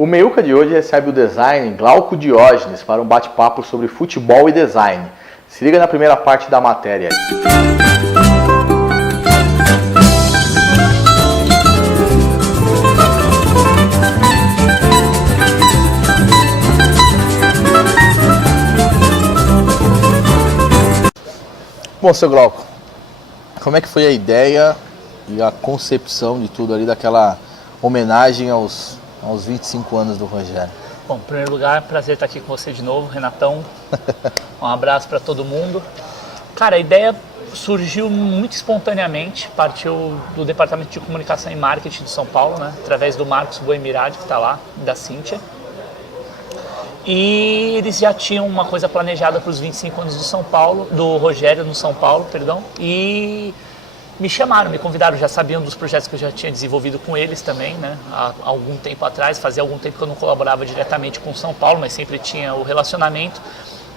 O Meiuca de hoje recebe o designer Glauco Diógenes para um bate-papo sobre futebol e design. Se liga na primeira parte da matéria. Bom, seu Glauco, como é que foi a ideia e a concepção de tudo ali, daquela homenagem aos 25 anos do Rogério? Bom, em primeiro lugar, prazer estar aqui com você de novo, Renatão. Um abraço para todo mundo. Cara, a ideia surgiu muito espontaneamente, partiu do Departamento de Comunicação e Marketing de São Paulo, né? Através do Marcos Boemirad, que está lá, da Cíntia. E eles já tinham uma coisa planejada para os 25 anos do São Paulo, do Rogério no São Paulo, perdão. E me chamaram, me convidaram, já sabiam dos projetos que eu já tinha desenvolvido com eles também, né? Há algum tempo atrás, fazia algum tempo que eu não colaborava diretamente com o São Paulo, mas sempre tinha o relacionamento.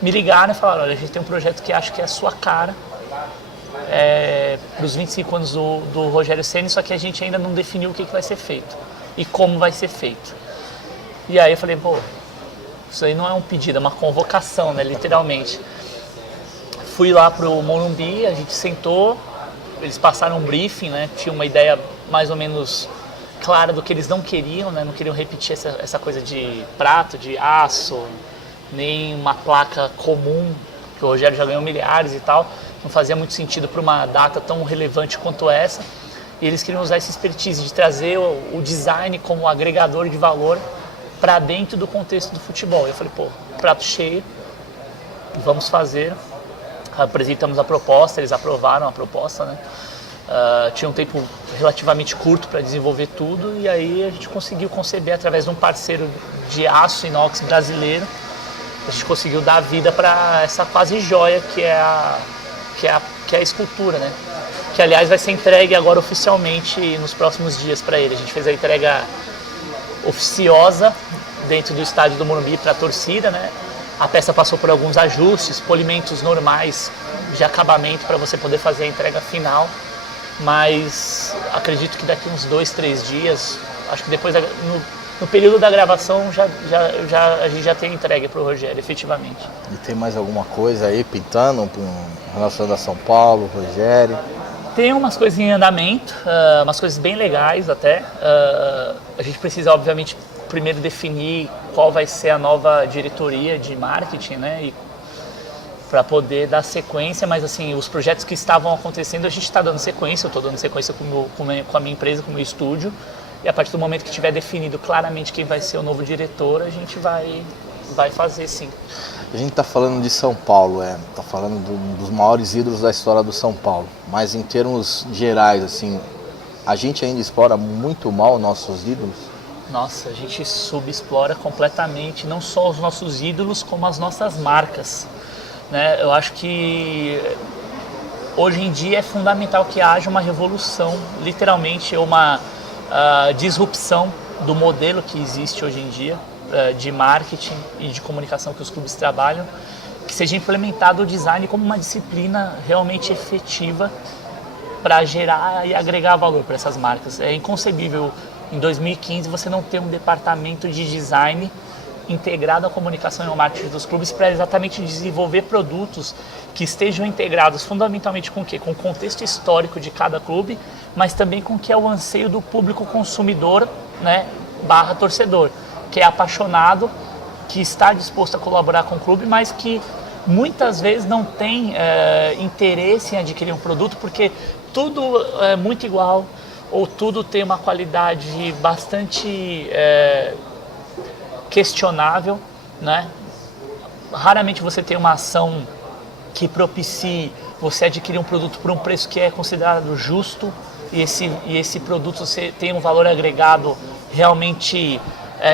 Me ligaram e falaram, olha, a gente tem um projeto que acho que é a sua cara, para os 25 anos do Rogério Ceni, só que a gente ainda não definiu o que vai ser feito e como vai ser feito. E aí eu falei, pô, isso aí não é um pedido, é uma convocação, né, literalmente. Fui lá pro Morumbi, a gente sentou, eles passaram um briefing, né, tinha uma ideia mais ou menos clara do que eles não queriam, né, não queriam repetir essa coisa de prato, de aço, nem uma placa comum, que o Rogério já ganhou milhares e tal, não fazia muito sentido para uma data tão relevante quanto essa, e eles queriam usar essa expertise de trazer o design como agregador de valor para dentro do contexto do futebol. Eu falei, pô, prato cheio, vamos fazer. Apresentamos a proposta, eles aprovaram a proposta, né? Tinha um tempo relativamente curto para desenvolver tudo e aí a gente conseguiu conceber através de um parceiro de aço inox brasileiro. A gente conseguiu dar vida para essa quase joia que é a escultura, né? Que aliás vai ser entregue agora oficialmente nos próximos dias para ele. A gente fez a entrega oficiosa dentro do estádio do Morumbi para a torcida, né? A peça passou por alguns ajustes, polimentos normais de acabamento para você poder fazer a entrega final, mas acredito que daqui uns 2, 3 dias, acho que depois no período da gravação a gente já tem entregue para o Rogério, efetivamente. E tem mais alguma coisa aí pintando com relação a São Paulo, Rogério? Tem umas coisas em andamento, umas coisas bem legais até. A gente precisa, obviamente, primeiro definir qual vai ser a nova diretoria de marketing, né? E para poder dar sequência, mas assim, os projetos que estavam acontecendo, a gente está dando sequência, eu estou dando sequência com a minha empresa, com o meu estúdio, e a partir do momento que tiver definido claramente quem vai ser o novo diretor, a gente vai fazer sim. A gente está falando de São Paulo, está falando dos maiores ídolos da história do São Paulo, mas em termos gerais, assim, a gente ainda explora muito mal nossos ídolos? Nossa, a gente subexplora completamente, não só os nossos ídolos, como as nossas marcas, né? Eu acho que hoje em dia é fundamental que haja uma revolução, literalmente uma disrupção do modelo que existe hoje em dia, de marketing e de comunicação que os clubes trabalham, que seja implementado o design como uma disciplina realmente efetiva para gerar e agregar valor para essas marcas. É inconcebível em 2015 você não ter um departamento de design integrado à comunicação e ao marketing dos clubes para exatamente desenvolver produtos que estejam integrados fundamentalmente com o quê? Com o contexto histórico de cada clube, mas também com o que é o anseio do público consumidor, né, / torcedor, que é apaixonado, que está disposto a colaborar com o clube, mas que muitas vezes não tem interesse em adquirir um produto porque tudo é muito igual ou tudo tem uma qualidade bastante questionável, né? Raramente você tem uma ação que propicie você adquirir um produto por um preço que é considerado justo e esse produto você tem um valor agregado realmente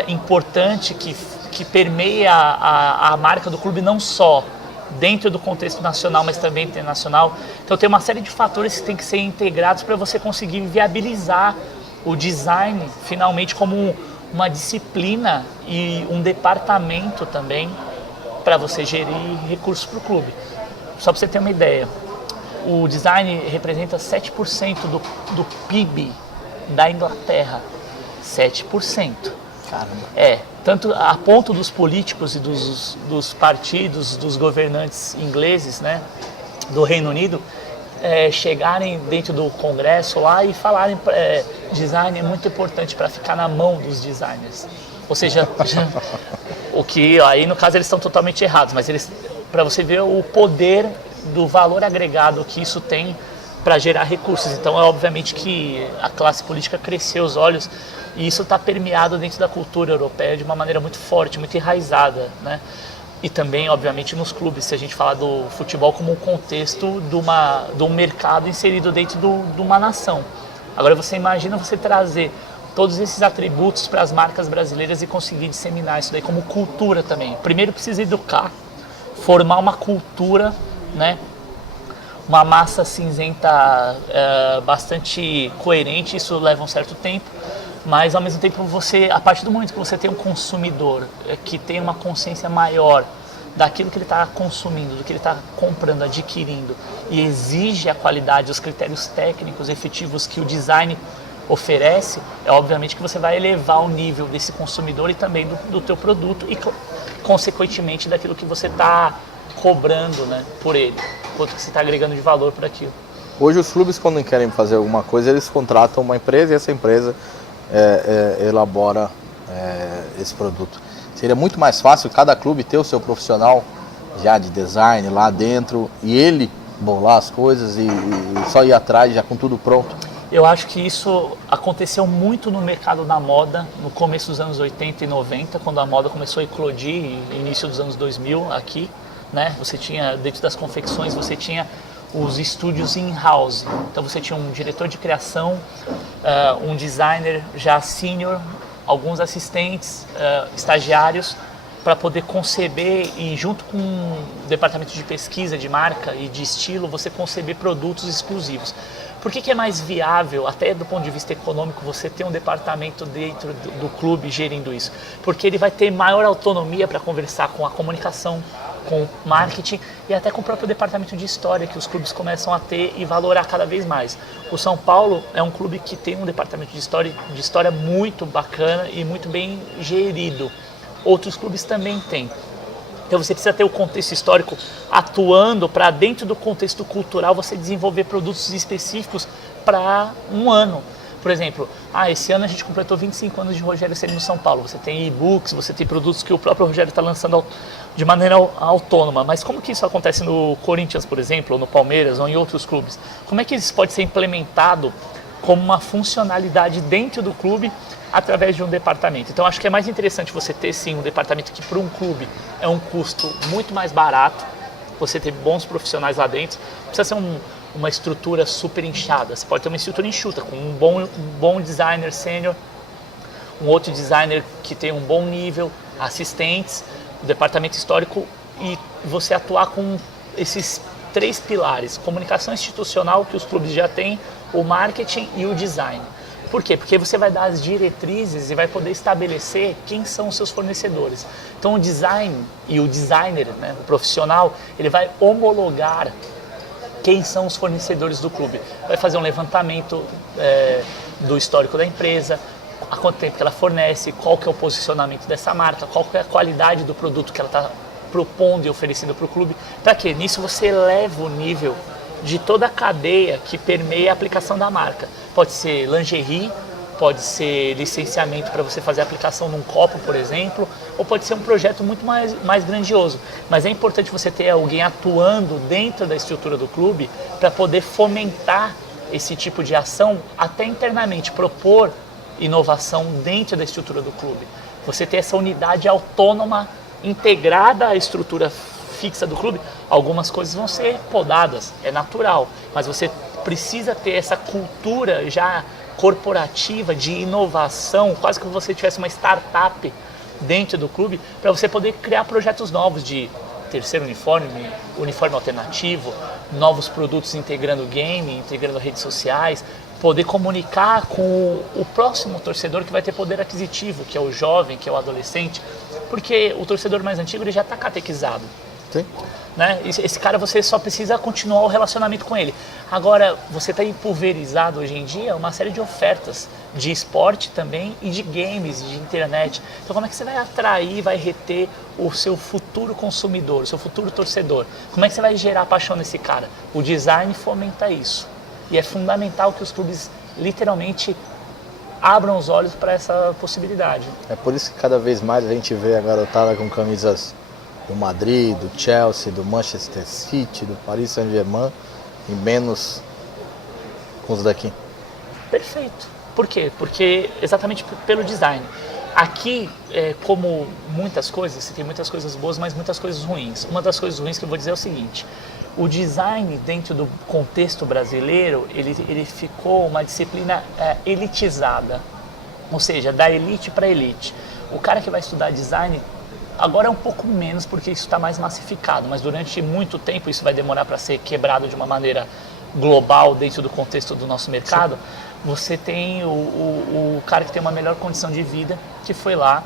importante que permeia a marca do clube não só dentro do contexto nacional, mas também internacional. Então tem uma série de fatores que tem que ser integrados para você conseguir viabilizar o design finalmente como uma disciplina e um departamento também para você gerir recursos para o clube. Só para você ter uma ideia, o design representa 7% do PIB da Inglaterra. 7%. Caramba. Tanto a ponto dos políticos e dos partidos, dos governantes ingleses, né, do Reino Unido, chegarem dentro do Congresso lá e falarem design é muito importante para ficar na mão dos designers. Ou seja, o que aí no caso eles estão totalmente errados, mas para você ver o poder do valor agregado que isso tem para gerar recursos. Então obviamente que a classe política cresceu os olhos e isso está permeado dentro da cultura europeia de uma maneira muito forte, muito enraizada, né? E também, obviamente, nos clubes, se a gente falar do futebol como um contexto de um mercado inserido dentro de uma nação. Agora você imagina você trazer todos esses atributos para as marcas brasileiras e conseguir disseminar isso daí como cultura também. Primeiro precisa educar, formar uma cultura, né? Uma massa cinzenta bastante coerente, isso leva um certo tempo. Mas ao mesmo tempo a partir do momento que você tem um consumidor que tem uma consciência maior daquilo que ele está consumindo, do que ele está comprando, adquirindo e exige a qualidade, os critérios técnicos efetivos que o design oferece, obviamente que você vai elevar o nível desse consumidor e também do teu produto e consequentemente daquilo que você está cobrando, né, por ele, quanto que você está agregando de valor por aquilo. Hoje os clubes, quando querem fazer alguma coisa, eles contratam uma empresa e essa empresa elabora esse produto. Seria muito mais fácil cada clube ter o seu profissional já de design lá dentro e ele bolar as coisas e só ir atrás já com tudo pronto. Eu acho que isso aconteceu muito no mercado da moda no começo dos anos 80 e 90, quando a moda começou a eclodir, início dos anos 2000 aqui, né? Você tinha, dentro das confecções, você tinha os estúdios in-house. Então você tinha um diretor de criação, um designer já sênior, alguns assistentes, estagiários, para poder conceber e junto com o departamento de pesquisa de marca e de estilo, você conceber produtos exclusivos. Por que é mais viável, até do ponto de vista econômico, você ter um departamento dentro do clube gerindo isso? Porque ele vai ter maior autonomia para conversar com a comunicação, com o marketing e até com o próprio departamento de história que os clubes começam a ter e valorar cada vez mais. O São Paulo é um clube que tem um departamento de história muito bacana e muito bem gerido. Outros clubes também têm. Então você precisa ter o contexto histórico atuando para dentro do contexto cultural você desenvolver produtos específicos para um ano. Por exemplo, esse ano a gente completou 25 anos de Rogério Ceni no São Paulo. Você tem e-books, você tem produtos que o próprio Rogério está lançando de maneira autônoma. Mas como que isso acontece no Corinthians, por exemplo, ou no Palmeiras, ou em outros clubes? Como é que isso pode ser implementado como uma funcionalidade dentro do clube através de um departamento? Então acho que é mais interessante você ter sim um departamento que para um clube é um custo muito mais barato, você ter bons profissionais lá dentro, não precisa ser uma estrutura super inchada, você pode ter uma estrutura enxuta, com um bom designer sênior, um outro designer que tem um bom nível, assistentes, o departamento histórico e você atuar com esses 3 pilares, comunicação institucional que os clubes já têm, o marketing e o design. Por quê? Porque você vai dar as diretrizes e vai poder estabelecer quem são os seus fornecedores. Então o design e o designer, né, o profissional, ele vai homologar quem são os fornecedores do clube. Vai fazer um levantamento do histórico da empresa, há quanto tempo que ela fornece, qual que é o posicionamento dessa marca, qual que é a qualidade do produto que ela está propondo e oferecendo para o clube. Para quê? Nisso você eleva o nível de toda a cadeia que permeia a aplicação da marca. Pode ser lingerie, pode ser licenciamento para você fazer a aplicação num copo, por exemplo, ou pode ser um projeto muito mais grandioso. Mas é importante você ter alguém atuando dentro da estrutura do clube para poder fomentar esse tipo de ação até internamente, propor inovação dentro da estrutura do clube. Você ter essa unidade autônoma integrada à estrutura fixa do clube, algumas coisas vão ser podadas, é natural, mas você precisa ter essa cultura já corporativa de inovação, quase que você tivesse uma startup dentro do clube, para você poder criar projetos novos de terceiro uniforme alternativo, novos produtos integrando game, integrando redes sociais, poder comunicar com o próximo torcedor que vai ter poder aquisitivo, que é o jovem, que é o adolescente, porque o torcedor mais antigo ele já está catequizado. Sim. Né? Esse cara você só precisa continuar o relacionamento com ele. Agora, você está pulverizado hoje em dia uma série de ofertas de esporte também e de games, de internet. Então como é que você vai atrair, vai reter o seu futuro consumidor, o seu futuro torcedor? Como é que você vai gerar paixão nesse cara? O design fomenta isso. E é fundamental que os clubes literalmente abram os olhos para essa possibilidade. É por isso que cada vez mais a gente vê a garotada com camisas do Madrid, do Chelsea, do Manchester City, do Paris Saint-Germain e menos com os daqui. Perfeito. Por quê? Porque exatamente pelo design. Aqui, como muitas coisas, você tem muitas coisas boas, mas muitas coisas ruins. Uma das coisas ruins que eu vou dizer é o seguinte: o design dentro do contexto brasileiro, ele ficou uma disciplina elitizada, ou seja, da elite para elite. O cara que vai estudar design agora é um pouco menos porque isso está mais massificado, mas durante muito tempo isso vai demorar para ser quebrado de uma maneira global dentro do contexto do nosso mercado. Sim. Você tem o cara que tem uma melhor condição de vida, que foi lá,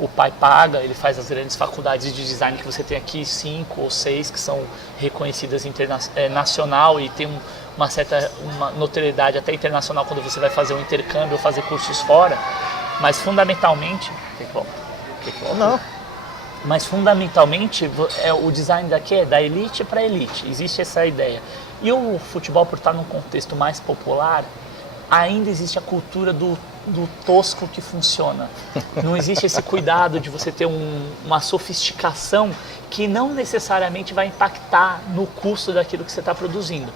o pai paga, ele faz as grandes faculdades de design que você tem aqui, 5 ou 6, que são reconhecidas nacional e tem uma notoriedade até internacional quando você vai fazer um intercâmbio ou fazer cursos fora, mas fundamentalmente... Não. Mas fundamentalmente o design daqui é da elite para elite, existe essa ideia. E o futebol, por estar num contexto mais popular, ainda existe a cultura do tosco que funciona. Não existe esse cuidado de você ter uma sofisticação que não necessariamente vai impactar no custo daquilo que você está produzindo.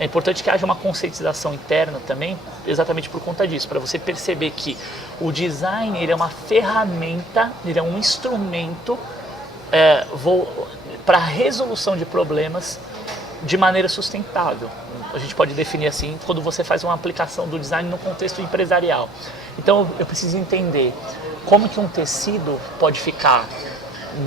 É importante que haja uma conscientização interna também, exatamente por conta disso, para você perceber que o design ele é uma ferramenta, ele é um instrumento para a resolução de problemas de maneira sustentável. A gente pode definir assim, quando você faz uma aplicação do design no contexto empresarial. Então eu preciso entender como que um tecido pode ficar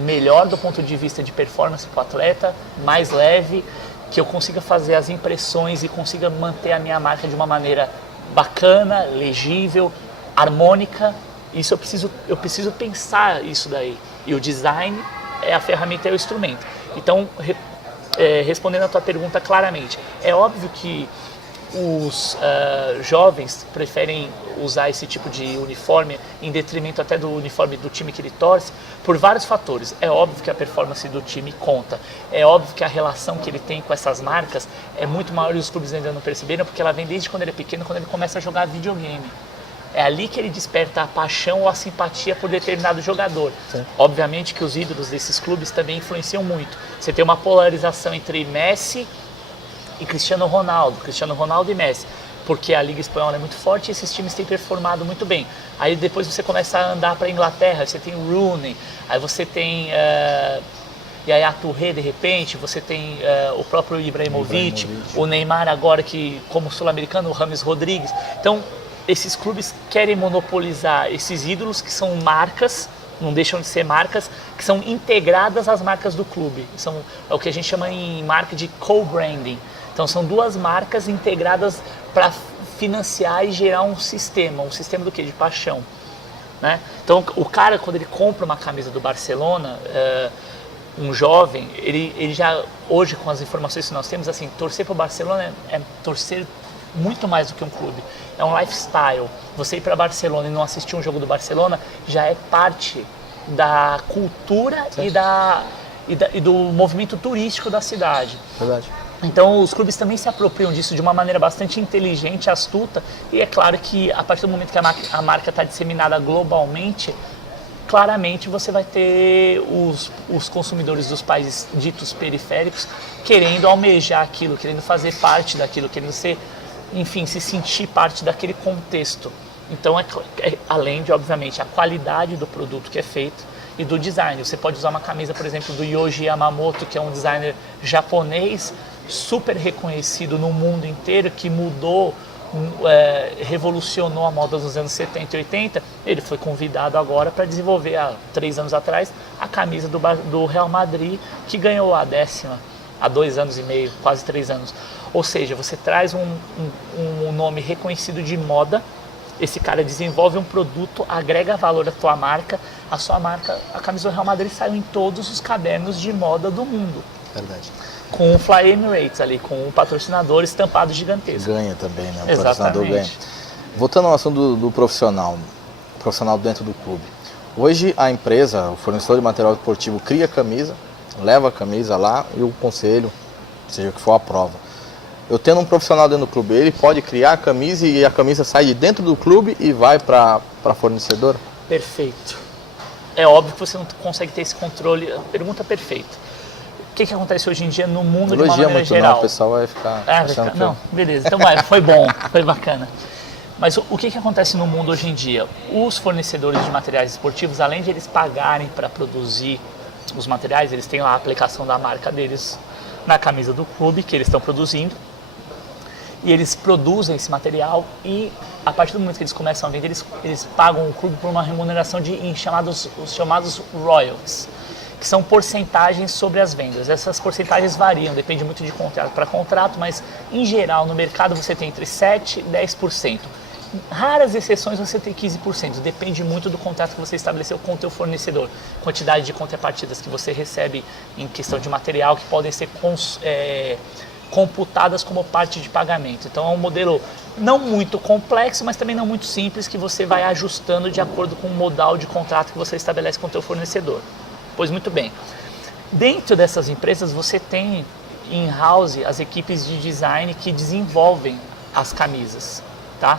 melhor do ponto de vista de performance para o atleta, mais leve, que eu consiga fazer as impressões e consiga manter a minha marca de uma maneira bacana, legível, harmônica. Isso eu preciso pensar isso daí. E o design é a ferramenta, é o instrumento. Então, respondendo a tua pergunta claramente, é óbvio que os jovens preferem usar esse tipo de uniforme em detrimento até do uniforme do time que ele torce, por vários fatores. É óbvio que a performance do time conta, é óbvio que a relação que ele tem com essas marcas é muito maior e os clubes ainda não perceberam, porque ela vem desde quando ele é pequeno, quando ele começa a jogar videogame. É ali que ele desperta a paixão ou a simpatia por determinado jogador. Sim. Obviamente que os ídolos desses clubes também influenciam muito. Você tem uma polarização entre Messi e Cristiano Ronaldo e Messi, porque a Liga Espanhola é muito forte e esses times têm performado muito bem. Aí depois você começa a andar para a Inglaterra, você tem o Rooney, aí você tem Yaya Touré de repente, você tem o próprio Ibrahimovic, o Neymar agora que como sul-americano, o James Rodrigues. Então esses clubes querem monopolizar esses ídolos que são marcas, não deixam de ser marcas, que são integradas às marcas do clube. É o que a gente chama em marca de co-branding. Então são duas marcas integradas para financiar e gerar um sistema do quê? De paixão. Né? Então o cara, quando ele compra uma camisa do Barcelona, um jovem, ele já, hoje com as informações que nós temos, assim, torcer para o Barcelona é torcer muito mais do que um clube, é um lifestyle. Você ir para Barcelona e não assistir um jogo do Barcelona já é parte da cultura e do movimento turístico da cidade. Verdade. Então os clubes também se apropriam disso de uma maneira bastante inteligente, astuta, e é claro que a partir do momento que a marca está disseminada globalmente, claramente você vai ter os consumidores dos países ditos periféricos querendo almejar aquilo, querendo fazer parte daquilo, querendo ser, enfim, se sentir parte daquele contexto. Então, além de, obviamente, a qualidade do produto que é feito e do design. Você pode usar uma camisa, por exemplo, do Yohji Yamamoto, que é um designer japonês, super reconhecido no mundo inteiro, que mudou, revolucionou a moda dos anos 70 e 80. Ele foi convidado agora para desenvolver, há 3 anos atrás, a camisa do Real Madrid, que ganhou a 10ª, há 2 anos e meio, quase 3 anos. Ou seja, você traz um nome reconhecido de moda, esse cara desenvolve um produto, agrega valor à tua marca, a sua marca, a camisa do Real Madrid saiu em todos os cadernos de moda do mundo. Verdade. Com o Fly Emirates ali, com um patrocinador estampado gigantesco. Ganha também, né? O Exatamente. patrocinador ganha. Voltando ao assunto do profissional, o profissional dentro do clube. Hoje a empresa, o fornecedor de material esportivo, cria a camisa, leva a camisa lá e o conselho, seja o que for, aprova. Eu tendo um profissional dentro do clube, ele pode criar a camisa e a camisa sai de dentro do clube e vai para fornecedor? Perfeito. É óbvio que você não consegue ter esse controle. Pergunta perfeita. O que acontece hoje em dia no mundo de uma maneira muito geral? Não, o pessoal vai ficar achando que... Não, beleza. Então foi bom, foi bacana. Mas o que acontece no mundo hoje em dia? Os fornecedores de materiais esportivos, além de eles pagarem para produzir os materiais, eles têm lá a aplicação da marca deles na camisa do clube que eles estão produzindo. E eles produzem esse material e a partir do momento que eles começam a vender, eles pagam o clube por uma remuneração os chamados royalties, que são porcentagens sobre as vendas. Essas porcentagens variam, depende muito de contrato para contrato, mas em geral no mercado você tem entre 7% e 10%. Raras exceções você tem 15%, depende muito do contrato que você estabeleceu com o teu fornecedor. Quantidade de contrapartidas que você recebe em questão de material que podem ser computadas como parte de pagamento. Então é um modelo não muito complexo, mas também não muito simples, que você vai ajustando de acordo com o modal de contrato que você estabelece com o teu fornecedor. Pois muito bem. Dentro dessas empresas você tem in-house as equipes de design que desenvolvem as camisas, tá?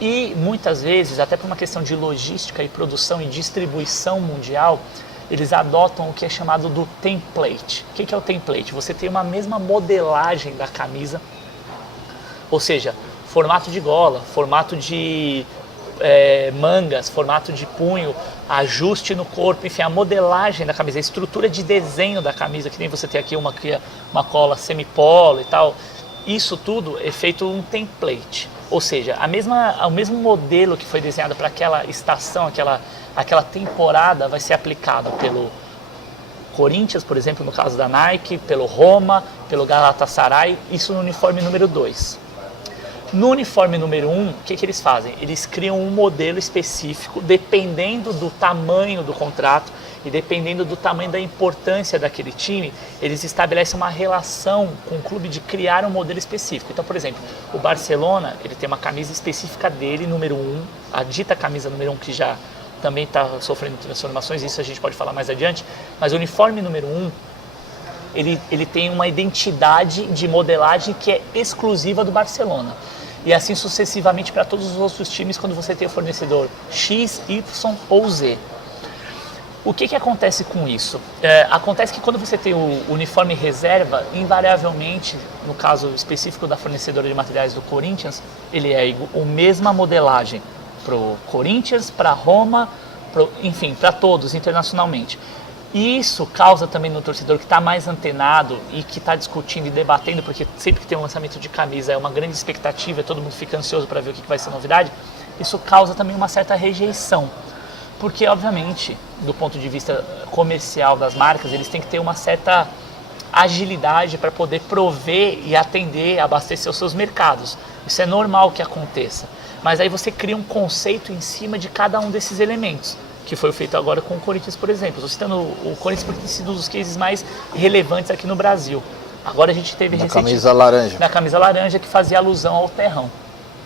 E muitas vezes, até por uma questão de logística e produção e distribuição mundial, eles adotam o que é chamado do template. O que é o template? Você tem uma mesma modelagem da camisa, ou seja, formato de gola, formato de mangas, formato de punho, ajuste no corpo, enfim, a modelagem da camisa, a estrutura de desenho da camisa, que nem você tem aqui uma cola semipolo e tal, isso tudo é feito um template, ou seja, o mesmo modelo que foi desenhado para aquela estação, aquela temporada vai ser aplicado pelo Corinthians, por exemplo, no caso da Nike, pelo Roma, pelo Galatasaray, isso no uniforme número 2. No uniforme número 1, o que eles fazem? Eles criam um modelo específico, dependendo do tamanho do contrato e dependendo do tamanho da importância daquele time, eles estabelecem uma relação com o clube de criar um modelo específico. Então, por exemplo, o Barcelona, ele tem uma camisa específica dele, número 1, a dita camisa número 1, que já também está sofrendo transformações, isso a gente pode falar mais adiante, mas o uniforme número 1, ele tem uma identidade de modelagem que é exclusiva do Barcelona. E assim sucessivamente para todos os outros times quando você tem o fornecedor X, Y ou Z. O que acontece com isso? Acontece que quando você tem o uniforme reserva, invariavelmente, no caso específico da fornecedora de materiais do Corinthians, ele é a mesma modelagem para o Corinthians, para Roma, enfim, para todos internacionalmente. E isso causa também no torcedor que está mais antenado e que está discutindo e debatendo, porque sempre que tem um lançamento de camisa é uma grande expectativa, todo mundo fica ansioso para ver o que vai ser novidade, isso causa também uma certa rejeição. Porque, obviamente, do ponto de vista comercial das marcas, eles têm que ter uma certa agilidade para poder prover e atender, abastecer os seus mercados. Isso é normal que aconteça. Mas aí você cria um conceito em cima de cada um desses elementos, que foi feito agora com o Corinthians, por exemplo. Estou citando o Corinthians porque tem sido um dos cases mais relevantes aqui no Brasil. Agora a gente teve na camisa laranja. Na camisa laranja, que fazia alusão ao terrão,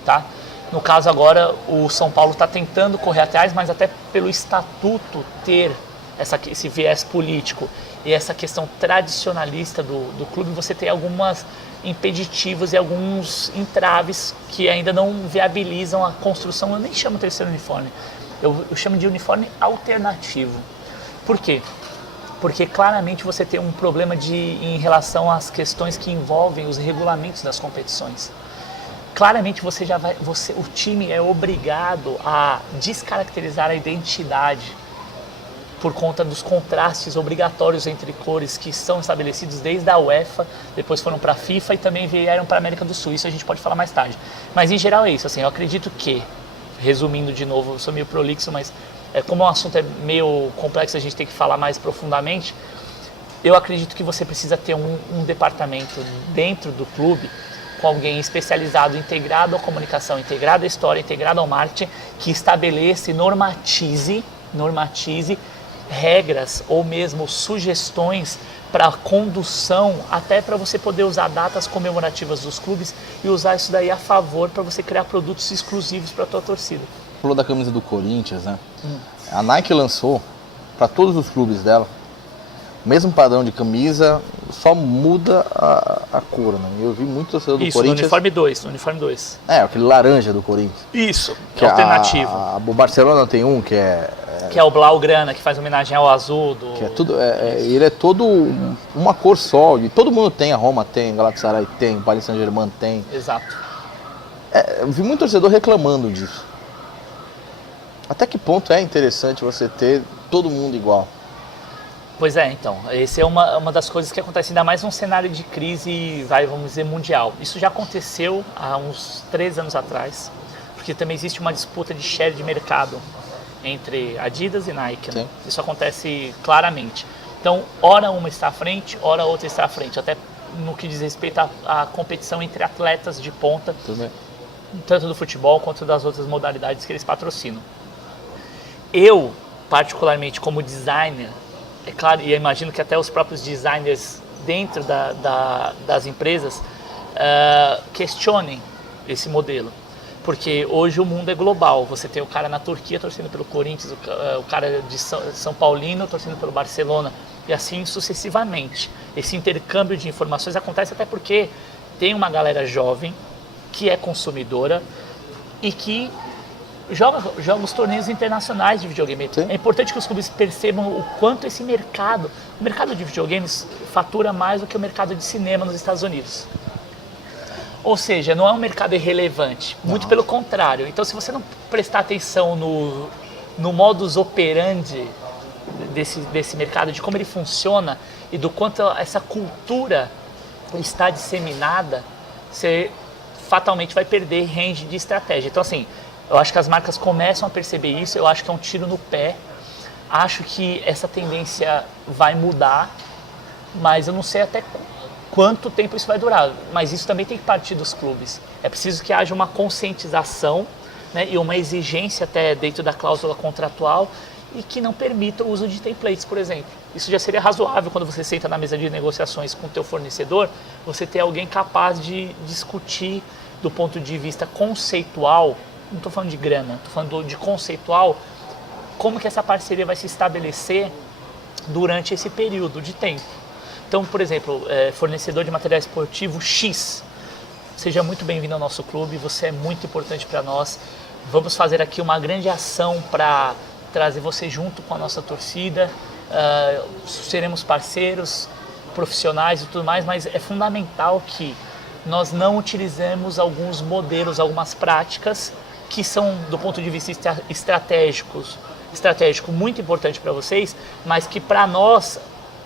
tá? No caso agora, o São Paulo está tentando correr atrás, mas até pelo estatuto ter esse viés político e essa questão tradicionalista do clube, você tem algumas impeditivos e alguns entraves que ainda não viabilizam a construção. Eu nem chamo terceiro uniforme, eu chamo de uniforme alternativo. Por quê? Porque claramente você tem um problema em relação às questões que envolvem os regulamentos das competições. Claramente o time é obrigado a descaracterizar a identidade por conta dos contrastes obrigatórios entre cores que são estabelecidos desde a UEFA, depois foram para a FIFA e também vieram para a América do Sul. Isso a gente pode falar mais tarde. Mas em geral é isso. Assim, eu acredito que, resumindo de novo, eu sou meio prolixo, mas como o assunto é meio complexo, a gente tem que falar mais profundamente. Eu acredito que você precisa ter um departamento dentro do clube com alguém especializado, integrado à comunicação, integrado à história, integrado ao marketing, que estabeleça e normatize regras ou mesmo sugestões para condução, até para você poder usar datas comemorativas dos clubes e usar isso daí a favor para você criar produtos exclusivos para a tua torcida. Falou da camisa do Corinthians, né? A Nike lançou para todos os clubes dela o mesmo padrão de camisa, só muda a cor, né? Eu vi muito torcedor do Corinthians... Isso, no uniforme 2. Aquele laranja do Corinthians. Isso, que é alternativo. O Barcelona tem um que é... Que é o Blaugrana, que faz homenagem ao azul do... Que é tudo... ele é todo uma cor só, e todo mundo tem, a Roma tem, Galatasaray tem, o Paris Saint-Germain tem. Exato. Eu vi muito torcedor reclamando disso. Até que ponto é interessante você ter todo mundo igual? Pois é, então, essa é uma das coisas que acontece ainda mais num cenário de crise, vamos dizer, mundial. Isso já aconteceu há uns 3 anos atrás, porque também existe uma disputa de share de mercado entre Adidas e Nike, né? Isso acontece claramente. Então, ora uma está à frente, ora outra está à frente, até no que diz respeito à competição entre atletas de ponta, tanto do futebol quanto das outras modalidades que eles patrocinam. Eu, particularmente como designer, é claro, e eu imagino que até os próprios designers dentro das empresas questionem esse modelo. Porque hoje o mundo é global. Você tem o cara na Turquia torcendo pelo Corinthians, o cara de São Paulino torcendo pelo Barcelona, e assim sucessivamente. Esse intercâmbio de informações acontece até porque tem uma galera jovem que é consumidora e que joga os torneios internacionais de videogame. Sim. É importante que os clubes percebam o quanto o mercado de videogames fatura mais do que o mercado de cinema nos Estados Unidos. Ou seja, não é um mercado irrelevante, muito pelo contrário. Então, se você não prestar atenção no modus operandi desse mercado, de como ele funciona e do quanto essa cultura está disseminada, você fatalmente vai perder range de estratégia. Então, assim, eu acho que as marcas começam a perceber isso, eu acho que é um tiro no pé, acho que essa tendência vai mudar, mas eu não sei até quanto tempo isso vai durar, mas isso também tem que partir dos clubes. É preciso que haja uma conscientização, né, e uma exigência até dentro da cláusula contratual e que não permita o uso de templates, por exemplo. Isso já seria razoável quando você senta na mesa de negociações com o teu fornecedor, você ter alguém capaz de discutir do ponto de vista conceitual, não estou falando de grana, estou falando de conceitual, como que essa parceria vai se estabelecer durante esse período de tempo. Então, por exemplo, fornecedor de material esportivo X, seja muito bem-vindo ao nosso clube, você é muito importante para nós. Vamos fazer aqui uma grande ação para trazer você junto com a nossa torcida, seremos parceiros, profissionais e tudo mais, mas é fundamental que nós não utilizemos alguns modelos, algumas práticas que são, do ponto de vista estratégico muito importante para vocês, mas que para nós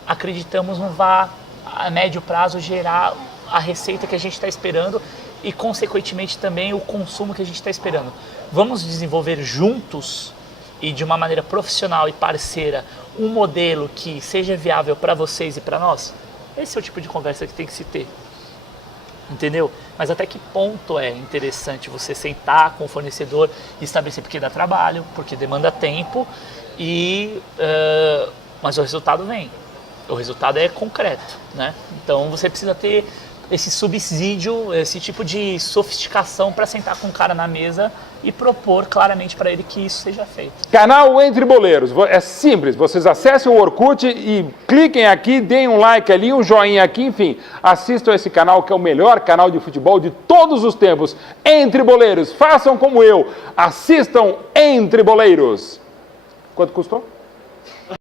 acreditamos não vá a médio prazo gerar a receita que a gente está esperando e consequentemente também o consumo que a gente está esperando. Vamos desenvolver juntos e de uma maneira profissional e parceira um modelo que seja viável para vocês e para nós? Esse é o tipo de conversa que tem que se ter. Entendeu? Mas até que ponto é interessante você sentar com o fornecedor e estabelecer, porque dá trabalho, porque demanda tempo, mas o resultado vem. O resultado é concreto, né? Então você precisa ter esse subsídio, esse tipo de sofisticação para sentar com o cara na mesa e propor claramente para ele que isso seja feito. Canal Entre Boleiros, é simples, vocês acessem o Orkut e cliquem aqui, deem um like ali, um joinha aqui, enfim, assistam esse canal que é o melhor canal de futebol de todos os tempos. Entre Boleiros, façam como eu, assistam Entre Boleiros. Quanto custou?